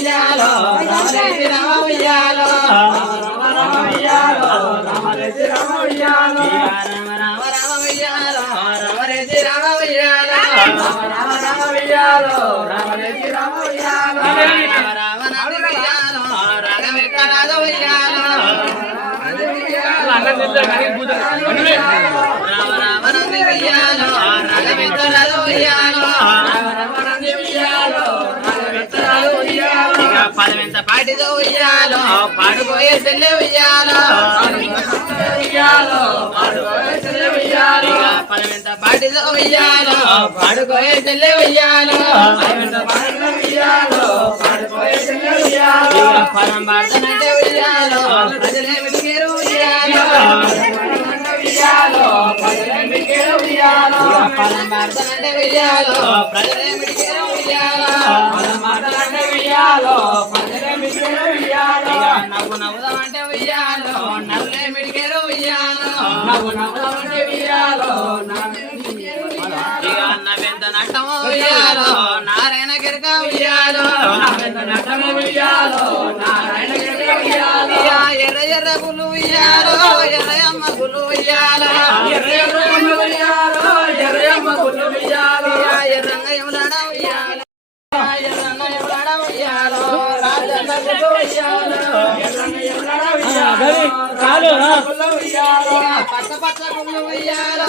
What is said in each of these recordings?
ఉయ్యాలో రామరేసి రామ ఉయ్యాలో రామ ఉయ్యాలో రామరేసి రామ ఉయ్యాలో రామ రామ రామ ఉయ్యాలో రామరేసి రామ ఉయ్యాలో రామ రామ ఉయ్యాలో రామరేసి రామ ఉయ్యాలో రామ రామ నామ ఉయ్యాలో రాగమెక్కరాగ ఉయ్యాలో రామ రామ నామ ఉయ్యాలో రాగమెక్కరాగ ఉయ్యాలో పదవెంత పాటితో ఉయ్యాలో పాడుకోయే చెల్లె ఉయ్యాలో పదవెంత పాటితో ఉయ్యాలో పాడుకోయే చెల్లె ఉయ్యాలో పదం పాడతానంటే ఉయ్యాలో ప్రజలే మిడిగేరు ఉయ్యాలో పదం పాడతానంటే ఉయ్యాలో ప్రజలే మిడిగేరు ఉయ్యాలో నవ్వు నవ్వుదామంటే ఉయ్యాలో నవ్వులే మిడిగేరు ఉయ్యాలో ఇక నవ్వెంత నట్టమో ఉయ్యాలో నారాయణ గిరిక ఉయ్యాలో ఎర్ర ఎర్ర గులు ఉయ్యాలో ఎర్రయమ్మ గులు ఉయ్యాలో ఎర్రంగ యములాడ ఉయ్యాలో ఎర్రంగ యములాడ ఉయ్యాలో రాజన్న గులు ఉయ్యాలో పచ్చ పచ్చ గుళ్ళు ఉయ్యాలో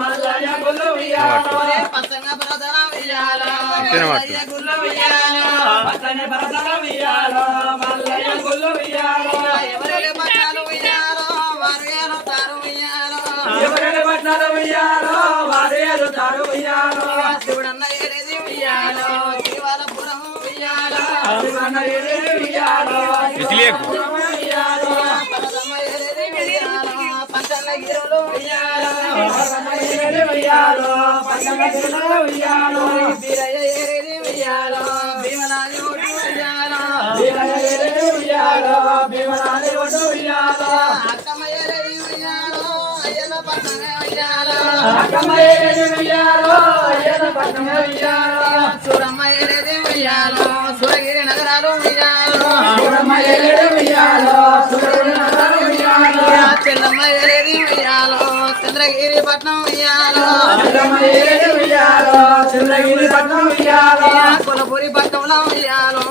మల్లయ్య గుళ్ళు ఉయ్యాలో పచ్చంగ ప్రధాన ఉయ్యాలో మల్లయ్య గుళ్ళు ఉయ్యాలో ఎవరెల పట్టాలు ఉయ్యాలో వారు తారు ఉయ్యాలో శివుడన్న ఏరేది ఉయ్యాలో శ్రీవారపురం ఉయ్యాలో పరదమ్మ ఏరేది ఉయ్యాలో పంచన్న గిరులు ఉయ్యాలో బీరయ్య ఏరేది ఉయ్యాలో భీమలాది ఒడ్డు ఉయ్యాలో అక్కమ్మ ఏరేది ఉయ్యాలో అయ్యల పట్టణ ఉయ్యాలో సూరమ్మ ఏరేది ఉయ్యాలో సురగిరి నగరాలు ఉయ్యాలో చెల్లమ్మ ఏరేది ఉయ్యాలో చంద్రగిరి పట్నం ఉయ్యాలో కొలపూరి పట్నంలో ఉయ్యాలో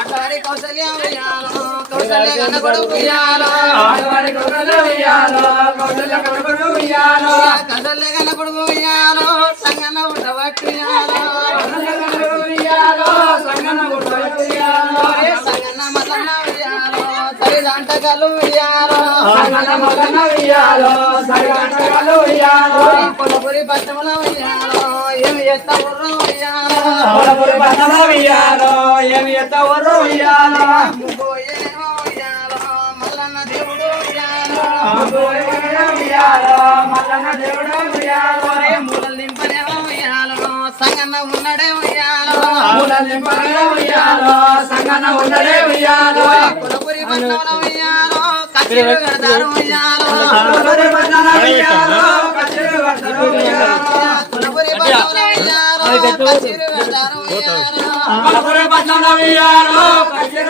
అక్కడి కౌశల్య ఉయ్యాలో కౌశల్య కన్న కొడుకు ఉయ్యాలో కౌశల్య కన్న కొడుకు ఉయ్యాలో సంగన ఉండబట్టు సంగన్న మల్లన్న ఉయ్యాలో సరిదంటగలు ఉయ్యాలో కొలపురి పట్టముల ఉయ్యాలో ఏమి ఎత్త ఉర్రు ఉయ్యాలో ముగ్గుయేమో ఉయ్యాలో మల్లన్న దేవుడు ఉయ్యాలో మూలలు నింపనేమో ఉయ్యాలో సంగన్న ఉన్నడే ఉయ్యాలో కొలపురి పట్టముల ఉయ్యాలో కచ్చిరు కడతారు ఉయ్యాలో కొలపురి పట్టముల ఉయ్యాలో కచ్చిరు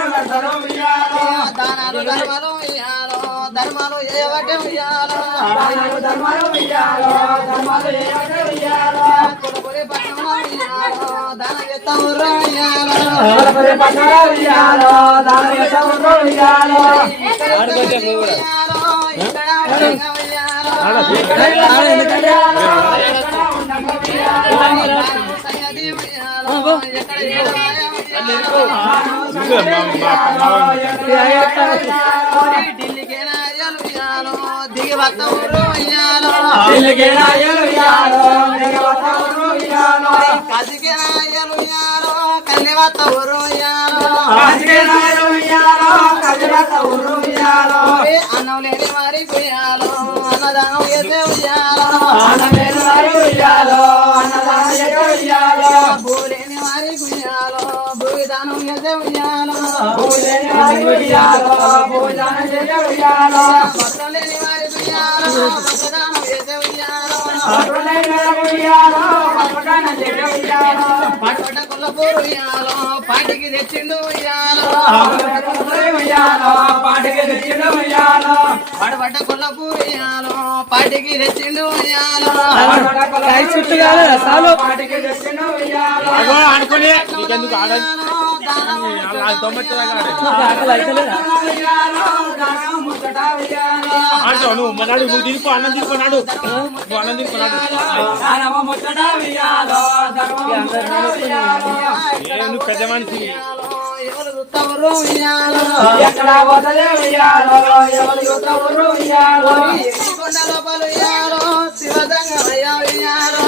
కడతారు ఉయ్యాలో దానాలు ధర్మాలు ఉయ్యాలో ధర్మాలు చేయబట్టే ఉయ్యాలో కొలపురి పట్టముల ఉయ్యాలో దాన చేస్తావుర్ర ఉయ్యాలో ఇక్కడ గది ఉయ్యాలో ఎక్కడ ఏడవాయ ఢిల్లీకి నాయలు ఉయ్యాలో దిగి వత్త ఊరు ఉయ్యాలో కాశీకి నాయలు ఉయ్యాలో కల్లి వత్త ఊరు ఉయ్యాలో అన్నం లేని వారి ఉయ్యాలో అన్నదానం చేసే ఉయ్యాలో భూ లేని వారి ఉయ్యాలో భూదానం చేసే ఉయ్యాలో భర్త లేని వారి ఉయ్యాలో భర్తదానం చేసే ఉయ్యాలో పట్టుబట్ట కొల్లపూరు ఉయ్యాలో పాటికి తెచ్చిండు ఉయ్యాలో పడబడ్డ కొల్లపూరు ఉయ్యాలో పాటికి తెచ్చిండు ఉయ్యాలో అనుకునే నీకెందుకు ఆడాలి నువ్వు మనాడు నువ్వు తీసుకో అన్నం తీసుకున్నాడు నువ్వు అన్నం తీసుకున్నాడు నువ్వు పెద్ద మనిషి ఎవరు చూస్తావు ఉయ్యాలో కొండ లోపల ఉయ్యాలో శివదంగమయ్య ఉయ్యాలో